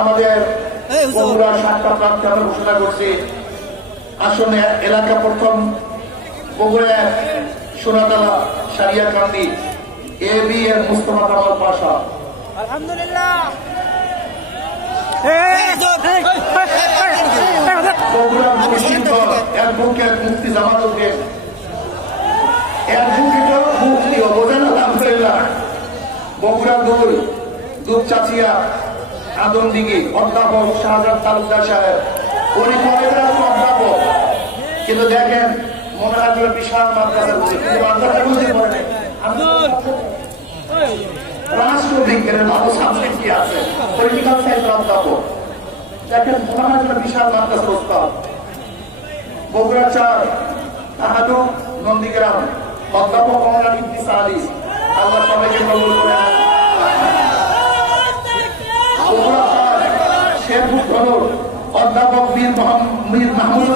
আমাদের বগুড়া 7টা প্রার্থী আমরা ঘোষণা করছি। আসলে এলাকা প্রথম বগুড়া সোনাতলা সারিয়াকান্দি এবি এর মুস্তফা কামাল পাশা। আলহামদুলিল্লাহ। বগুড়া অ্যাডভোকেট মুফতি জামাল উদ্দিন, অ্যাডভোকেট মুফতিও বোঝেন আলহামদুলিল্লাহ। বগুড়া দুপচাচিয়া আদমদিঘি অধ্যাপক শাহজাহান তালুকদার সাহেব, উনি কলেজের অধ্যাপক, কিন্তু দেখেন মনে রাখবে বিশাল মাদ্রাসা রাষ্ট্রবিজ্ঞানের ভালো সাবজেক্ট কি আছে, পলিটিক্যাল সায়েন্সের অধ্যাপক, দেখেন মনে রাখবে বিশাল মাদ্রাসা প্রস্তাব। বগুড়া 4 তাহাদু নন্দীগ্রাম অধ্যাপক মৌলানা ইদ্রিস আলী, আল্লাহ সবাইকে কবুল করে নেন। অধ্যাপক মীর মাহমুদ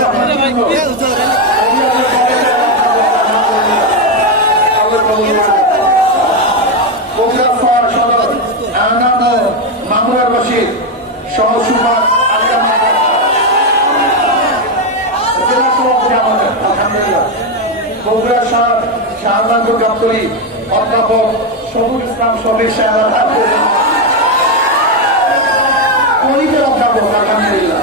মামুনুর রশিদ সহ সুপার আলহামদুলিল্লাহ। বগুড়া শাহজাহানপুর গাবতলী অধ্যাপক শফিকুল ইসলাম শফিক সাহেব অধ্যাপক আলহামদুলিল্লাহ।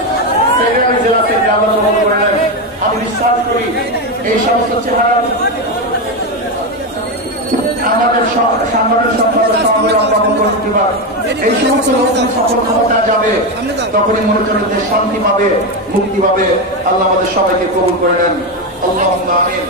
সেক্রেটারি জেলা থেকে আল্লাহ কবুল করে নেন। আমি বিশ্বাস করি এই সমস্ত চেহারা আমাদের সাংগঠনিক সম্পাদক এই সমস্ত লোক সফল ক্ষমতা যাবে, তখনই মনে করেন যে শান্তি পাবে, মুক্তি পাবে। আল্লাহ আমাদের সবাইকে কবুল করে নেন। আল্লাহুম্মা আমিন।